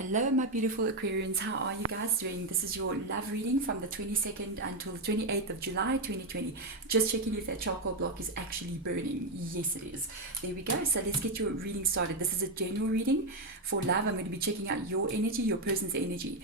Hello, my beautiful Aquarians. How are you guys doing? This is your love reading from the 22nd until the 28th of July 2020. Just checking if that charcoal block is actually burning. Yes, it is. There we go. So let's get your reading started. This is a general reading for love. I'm going to be checking out your energy, your person's energy.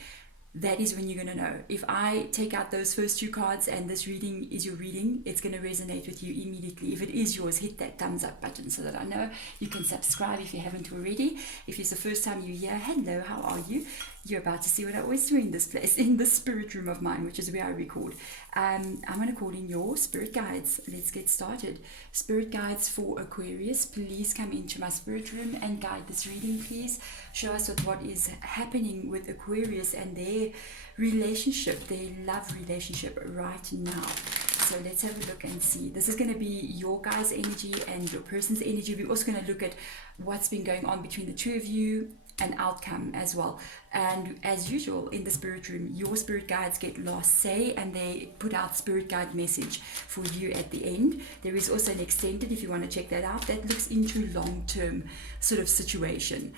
That is when you're going to know. If I take out those first two cards and this reading is your reading, it's going to resonate with you immediately. If it is yours, hit that thumbs up button so that I know. You can subscribe if you haven't already. If it's the first time you're here, hello, how are you? You're about to see what I always do in this place, in the spirit room of mine, which is where I record. I'm going to call in your spirit guides. Let's get started. Spirit guides for Aquarius, please come into my spirit room and guide this reading, please. Show us what is happening with Aquarius and their relationship, their love relationship right now. So let's have a look and see. This is going to be your guys' energy and your person's energy. We're also going to look at what's been going on between the two of you, an outcome as well. And as usual in the spirit room, your spirit guides get last say and they put out spirit guide message for you at the end. There is also an extended, if you want to check that out, that looks into long-term sort of situation,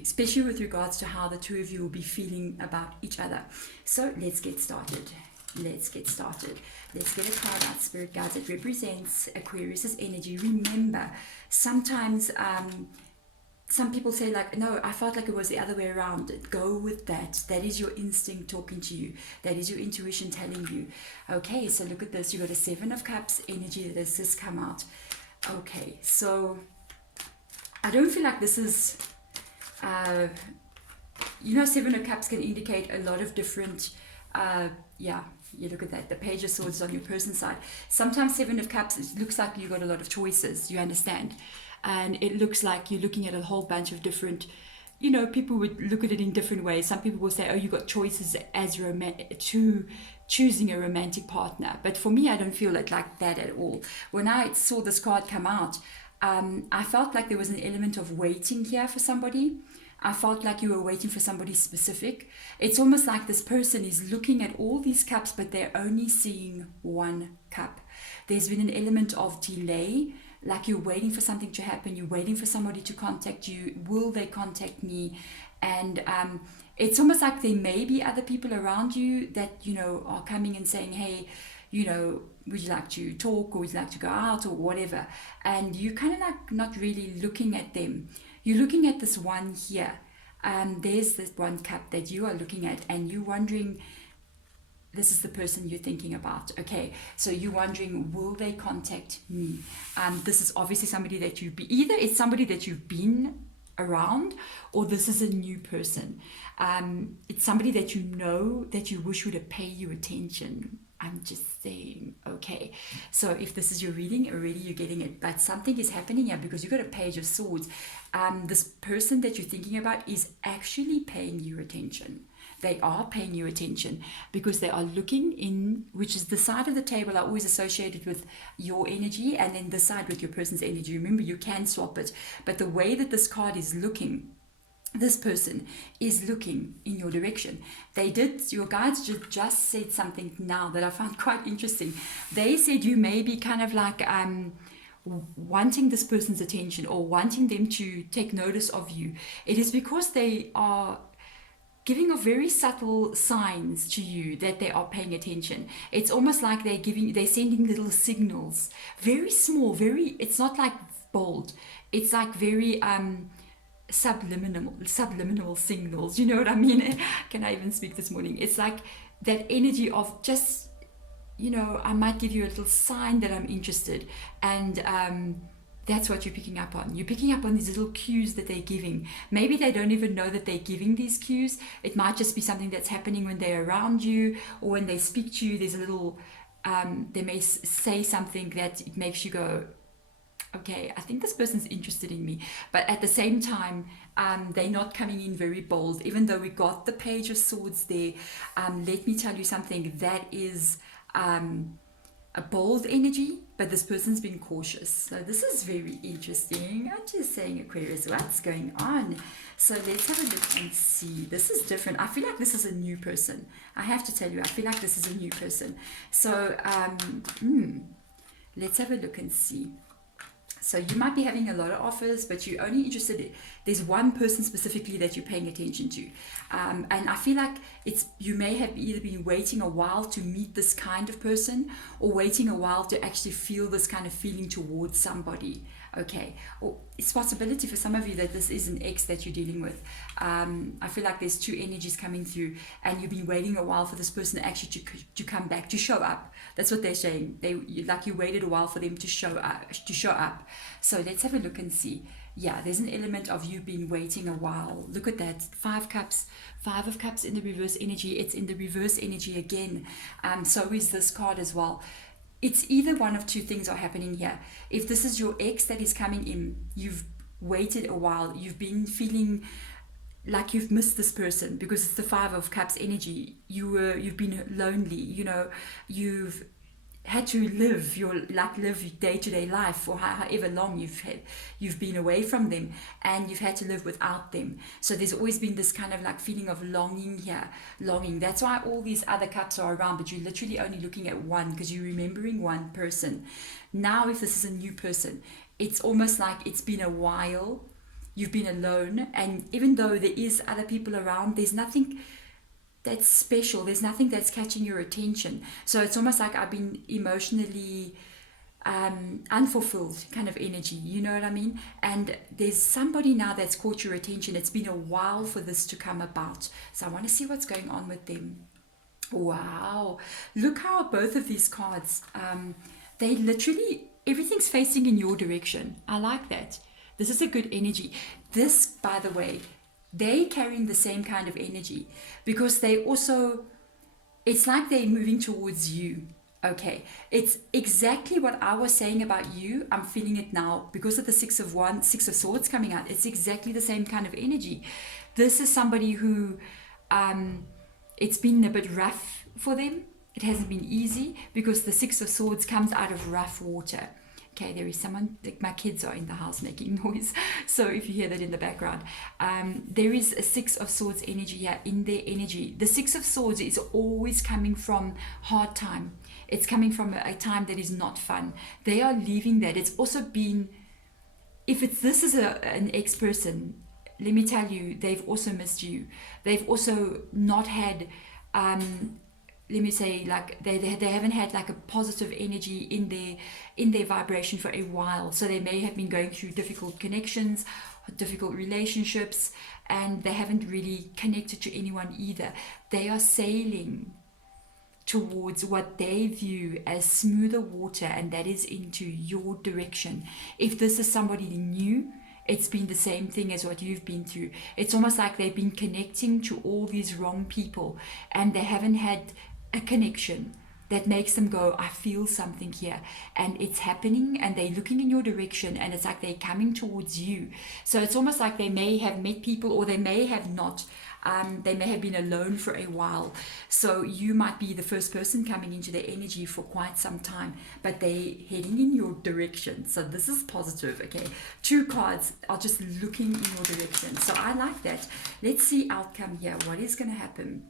especially with regards to how the two of you will be feeling about each other. So let's get started. Let's get started. Let's get a card out, spirit guides, that represents Aquarius's energy. Remember, sometimes some people say like, no, I felt like it was the other way around. Go with that. That is your instinct talking to you. That is your intuition telling you. Okay, so look at this. You got a Seven of Cups energy that has just come out. Okay, so I don't feel like this is, Seven of Cups can indicate a lot of different, you look at that. The Page of Swords is on your person's side. Sometimes Seven of Cups, it looks like you got a lot of choices. You understand? And it looks like you're looking at a whole bunch of different, people would look at it in different ways. Some people will say, oh, you got choices as to choosing a romantic partner. But for me, I don't feel it like that at all. When I saw this card come out, I felt like there was an element of waiting here for somebody. I felt like you were waiting for somebody specific. It's almost like this person is looking at all these cups, but they're only seeing one cup. There's been an element of delay, like you're waiting for something to happen. You're waiting for somebody to contact you. Will they contact me? And it's almost like there may be other people around you that, are coming and saying, hey, would you like to talk or would you like to go out or whatever? And you kind of like not really looking at them. You're looking at this one here. There's this one cup that you are looking at and you're wondering, this is the person you're thinking about. Okay, so you're wondering, will they contact me? This is obviously somebody that either it's somebody that you've been around or this is a new person. It's somebody that you know that you wish would have paid you attention. I'm just saying, okay. So if this is your reading, already you're getting it. But something is happening here because you got a Page of Swords. This person that you're thinking about is actually paying you attention. They are paying you attention because they are looking in, which is the side of the table I always associated with your energy, and then the side with your person's energy. Remember, you can swap it. But the way that this card is looking, this person is looking in your direction. Your guides just said something now that I found quite interesting. They said you may be kind of like wanting this person's attention or wanting them to take notice of you. It is because they are giving off very subtle signs to you that they are paying attention. It's almost like they're sending little signals, very small, it's not like bold. It's like very subliminal signals. You know what I mean? Can I even speak this morning? It's like that energy of just, I might give you a little sign that I'm interested. And that's what you're picking up on. You're picking up on these little cues that they're giving. Maybe they don't even know that they're giving these cues. It might just be something that's happening when they're around you or when they speak to you. There's a little, they may say something that it makes you go, okay, I think this person's interested in me. But at the same time, they're not coming in very bold. Even though we got the Page of Swords there, let me tell you something. That is a bold energy, but this person's been cautious. So this is very interesting. I'm just saying, Aquarius, what's going on? So let's have a look and see. This is different. I feel like this is a new person. I have to tell you, I feel like this is a new person. So let's have a look and see. So you might be having a lot of offers, but you're only interested. There's one person specifically that you're paying attention to, and I feel like you may have either been waiting a while to meet this kind of person, or waiting a while to actually feel this kind of feeling towards somebody. Okay, or it's a possibility for some of you that this is an ex that you're dealing with. I feel like there's two energies coming through, and you've been waiting a while for this person actually to come back, to show up. That's what they're saying. You waited a while for them to show up. So let's have a look and see. Yeah, there's an element of you been waiting a while. Look at that. 5 cups, 5 of cups in the reverse energy. It's in the reverse energy again. So is this card as well. It's either one of two things are happening here. If this is your ex that is coming in, you've waited a while. You've been feeling like you've missed this person because it's the 5 of cups energy. You've been lonely. You've had to live your day-to-day life for however long you've been away from them, and you've had to live without them. So there's always been this kind of like feeling of longing here, longing. That's why all these other cups are around, but you're literally only looking at one because you're remembering one person. Now if this is a new person, it's almost like it's been a while, you've been alone, and even though there is other people around, there's nothing that's special, there's nothing that's catching your attention. So it's almost like I've been emotionally unfulfilled kind of energy, you know what I mean? And there's somebody now that's caught your attention. It's been a while for this to come about. So I want to see what's going on with them. Wow, look how both of these cards, they literally, everything's facing in your direction. I like that. This is a good energy. This, by the way, they carrying the same kind of energy because they also, it's like they're moving towards you. Okay, it's exactly what I was saying about you. I'm feeling it now because of the 6 of Swords coming out. It's exactly the same kind of energy. This is somebody who it's been a bit rough for them. It hasn't been easy because the 6 of Swords comes out of rough water. Okay, there is someone, like my kids are in the house making noise, so if you hear that in the background, there is a 6 of Swords energy here in their energy. The 6 of Swords is always coming from hard time. It's coming from a time that is not fun. They are leaving that. It's also been, if this is an ex-person, let me tell you, they've also missed you. They've also not had let me say, like they haven't had like a positive energy in their vibration for a while. So they may have been going through difficult connections, difficult relationships, and they haven't really connected to anyone either. They are sailing towards what they view as smoother water, and that is into your direction. If this is somebody new, it's been the same thing as what you've been through. It's almost like they've been connecting to all these wrong people, and they haven't had a connection that makes them go, I feel something here, and it's happening, and they're looking in your direction, and it's like they're coming towards you. So it's almost like they may have met people, or they may have not. They may have been alone for a while. So you might be the first person coming into their energy for quite some time, but they're heading in your direction. So this is positive, okay? 2 cards are just looking in your direction. So I like that. Let's see outcome here. What is going to happen?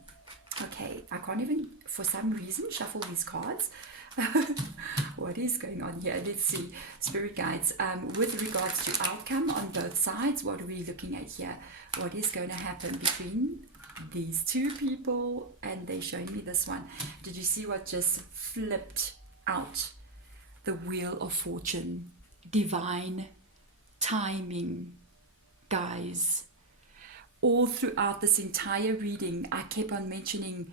Okay, I can't even, for some reason, shuffle these cards. What is going on here? Let's see. Spirit guides, with regards to outcome on both sides, what are we looking at here? What is going to happen between these 2 people? And they're showing me this one. Did you see what just flipped out? The Wheel of Fortune. Divine timing, guys. All throughout this entire reading, I kept on mentioning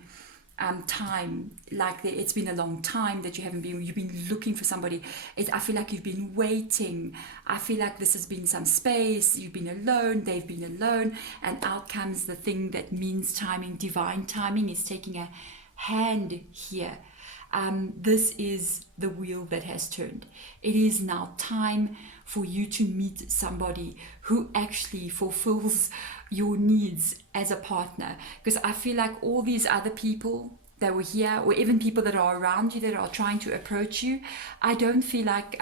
time, like it's been a long time that you've been looking for somebody. I feel like you've been waiting. I feel like this has been some space. You've been alone, they've been alone, and out comes the thing that means timing. Divine timing is taking a hand here. This is the wheel that has turned. It is now time for you to meet somebody who actually fulfills your needs as a partner. Because I feel like all these other people that were here, or even people that are around you that are trying to approach you, I don't feel like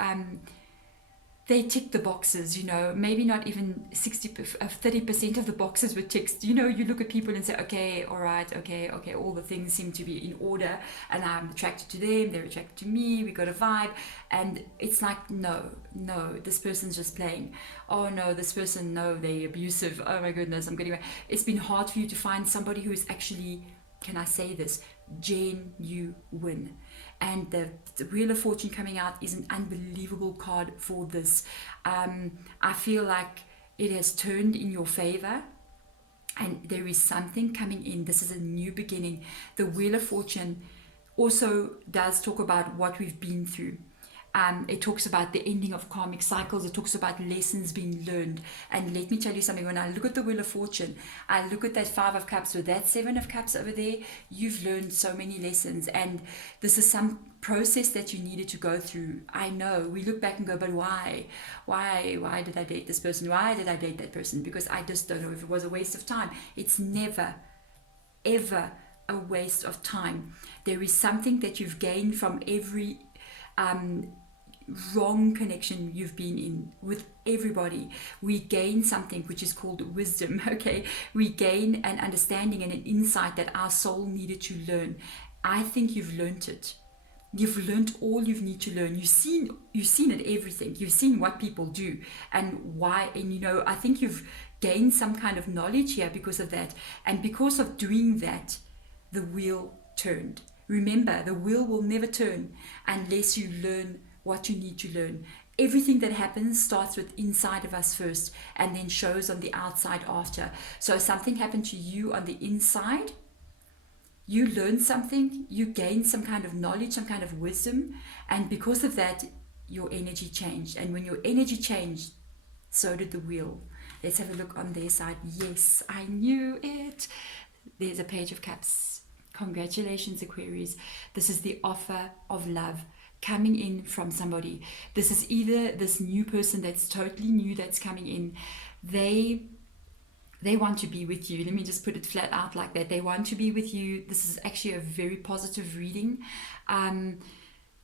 they tick the boxes, you know, maybe not even 30% of the boxes were ticked. You know, you look at people and say, okay, all right, okay, all the things seem to be in order, and I'm attracted to them, they're attracted to me, we got a vibe. And it's like, no, this person's just playing. Oh no, this person, no, they're abusive. Oh my goodness, I'm getting... It's been hard for you to find somebody who is actually, can I say this, genuine. And the Wheel of Fortune coming out is an unbelievable card for this. I feel like it has turned in your favor, and there is something coming in. This is a new beginning. The Wheel of Fortune also does talk about what we've been through. It talks about the ending of karmic cycles. It talks about lessons being learned. And let me tell you something, when I look at the Wheel of Fortune, I look at that 5 of Cups with that 7 of Cups over there, you've learned so many lessons. And this is some process that you needed to go through. I know, we look back and go, but why? Why did I date this person? Why did I date that person? Because I just don't know if it was a waste of time. It's never, ever a waste of time. There is something that you've gained from every wrong connection you've been in with everybody. We gain something which is called wisdom. Okay, we gain an understanding and an insight that our soul needed to learn. I think you've learned it. You've learned all you need to learn. You've seen it, everything. You've seen what people do and why. And you know, I think you've gained some kind of knowledge here because of that. And because of doing that, the wheel turned. Remember, the wheel will never turn unless you learn what you need to learn. Everything that happens starts with inside of us first and then shows on the outside after. So something happened to you on the inside, you learned something, you gained some kind of knowledge, some kind of wisdom, and because of that, your energy changed. And when your energy changed, so did the wheel. Let's have a look on their side. Yes, I knew it. There's a Page of Cups. Congratulations, Aquarius. This is the offer of love coming in from somebody. This is either this new person that's totally new that's coming in. They want to be with you. Let me just put it flat out like that. They want to be with you. This is actually a very positive reading.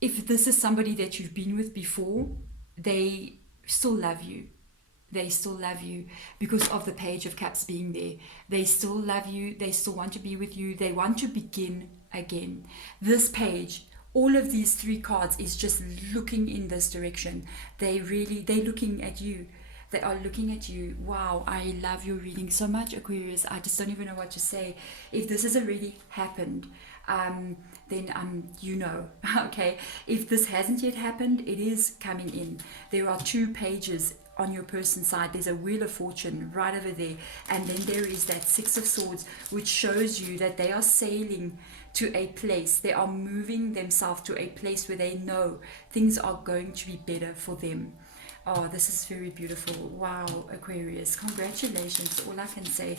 If this is somebody that you've been with before, they still love you. They still love you because of the Page of Cups being there. They still love you. They still want to be with you. They want to begin again. This page, all of these 3 cards is just looking in this direction. They're looking at you. They are looking at you. Wow, I love your reading so much, Aquarius. I just don't even know what to say. If this has already happened, then you know, okay. If this hasn't yet happened, it is coming in. There are 2 pages on your person's side. There's a Wheel of Fortune right over there, and then there is that 6 of Swords, which shows you that they are sailing to a place. They are moving themselves to a place where they know things are going to be better for them. Oh, this is very beautiful. Wow, Aquarius, congratulations. All I can say.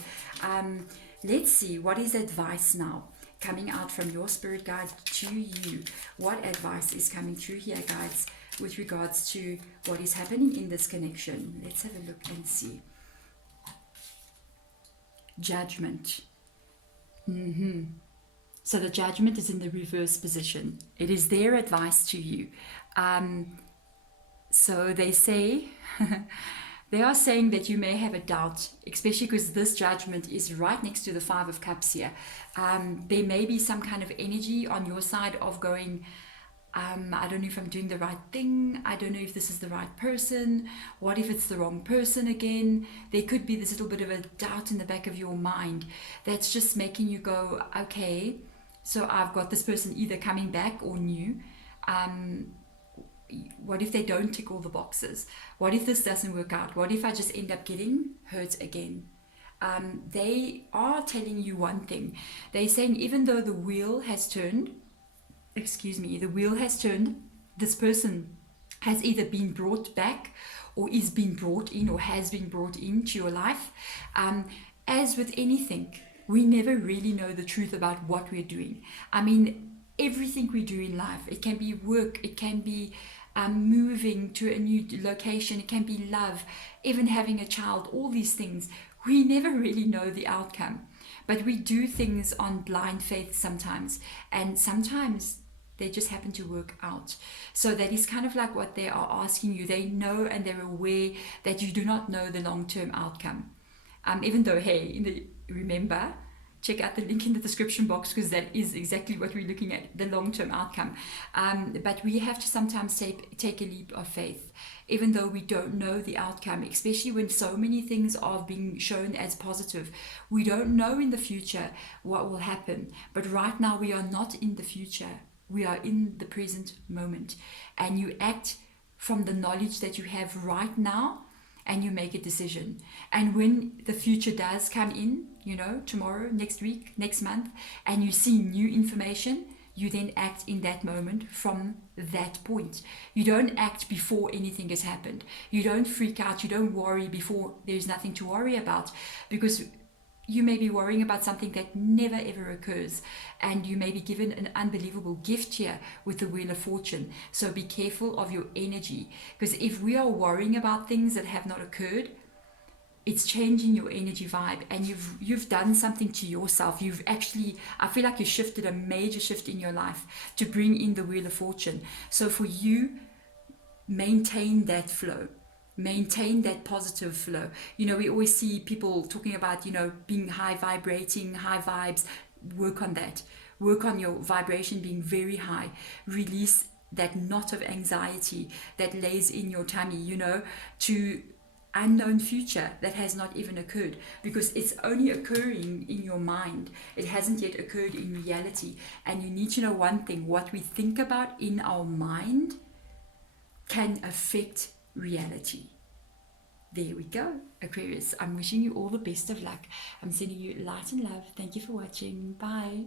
Let's see, what is advice now coming out from your spirit guide to you? What advice is coming through here, guys, with regards to what is happening in this connection? Let's have a look and see. Judgment. So the Judgment is in the reverse position. It is their advice to you. So they say, they are saying that you may have a doubt, especially because this Judgment is right next to the 5 of Cups here. There may be some kind of energy on your side of going, I don't know if I'm doing the right thing. I don't know if this is the right person. What if it's the wrong person again? There could be this little bit of a doubt in the back of your mind that's just making you go, okay, so I've got this person either coming back or new. What if they don't tick all the boxes? What if this doesn't work out? What if I just end up getting hurt again? They are telling you one thing. They're saying even though the wheel has turned, the wheel has turned, this person has either been brought back or is being brought in or has been brought into your life. As with anything, we never really know the truth about what we're doing. I mean, everything we do in life, it can be work, it can be moving to a new location, it can be love, even having a child, all these things. We never really know the outcome, but we do things on blind faith sometimes, and sometimes They just happen to work out. So that is kind of like what they are asking you. They know and they're aware that you do not know the long-term outcome. Even though, hey, remember, check out the link in the description box, because that is exactly what we're looking at, the long-term outcome. But we have to sometimes take a leap of faith, even though we don't know the outcome, especially when so many things are being shown as positive. We don't know in the future what will happen. But right now we are not in the future. We are in the present moment. And you act from the knowledge that you have right now, and you make a decision. And when the future does come in, tomorrow, next week, next month, and you see new information, you then act in that moment from that point. You don't act before anything has happened. You don't freak out. You don't worry before there's nothing to worry about, because you may be worrying about something that never ever occurs, and you may be given an unbelievable gift here with the Wheel of Fortune. So be careful of your energy, because if we are worrying about things that have not occurred, it's changing your energy vibe, and you've done something to yourself. You've actually, I feel like you shifted a major shift in your life to bring in the Wheel of Fortune. So for you, maintain that flow. Maintain that positive flow. We always see people talking about, being high vibrating, high vibes. Work on that. Work on your vibration being very high. Release that knot of anxiety that lays in your tummy, to unknown future that has not even occurred, because it's only occurring in your mind. It hasn't yet occurred in reality. And you need to know one thing: what we think about in our mind can affect reality. There we go, Aquarius. I'm wishing you all the best of luck. I'm sending you light and love. Thank you for watching. Bye.